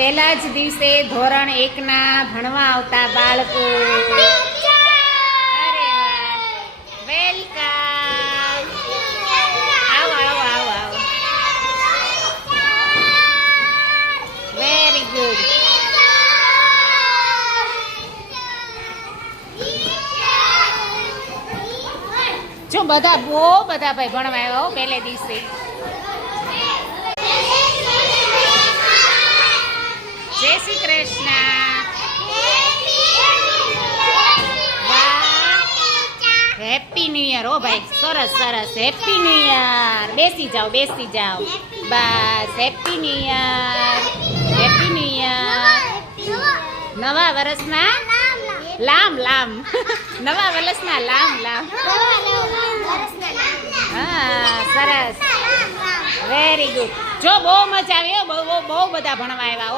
પહેલા જ દિવસે ધોરણ 1 ના ભણવા આવતા બાળકો. અરે વાહ, વેલકમ. આવો આવો આવો આવો. Very good. જો બધા બહુ બધા ભાઈ ભણવા આવ્યા હો પહેલે દિવસે. જય Shri Krishna. Happy new year. હો ભાઈ, સરસ સરસ. Happy new year. બેસી જાઓ બેસી જાઓ. બસ, happy new year. Happy new year. નવા વર્ષના લામ લામ. નવા વર્ષના લામ લામ. હા, સરસ. Very good. જો બહુ મજા આવી. બહુ બહુ બધા ભણવા આવ્યા.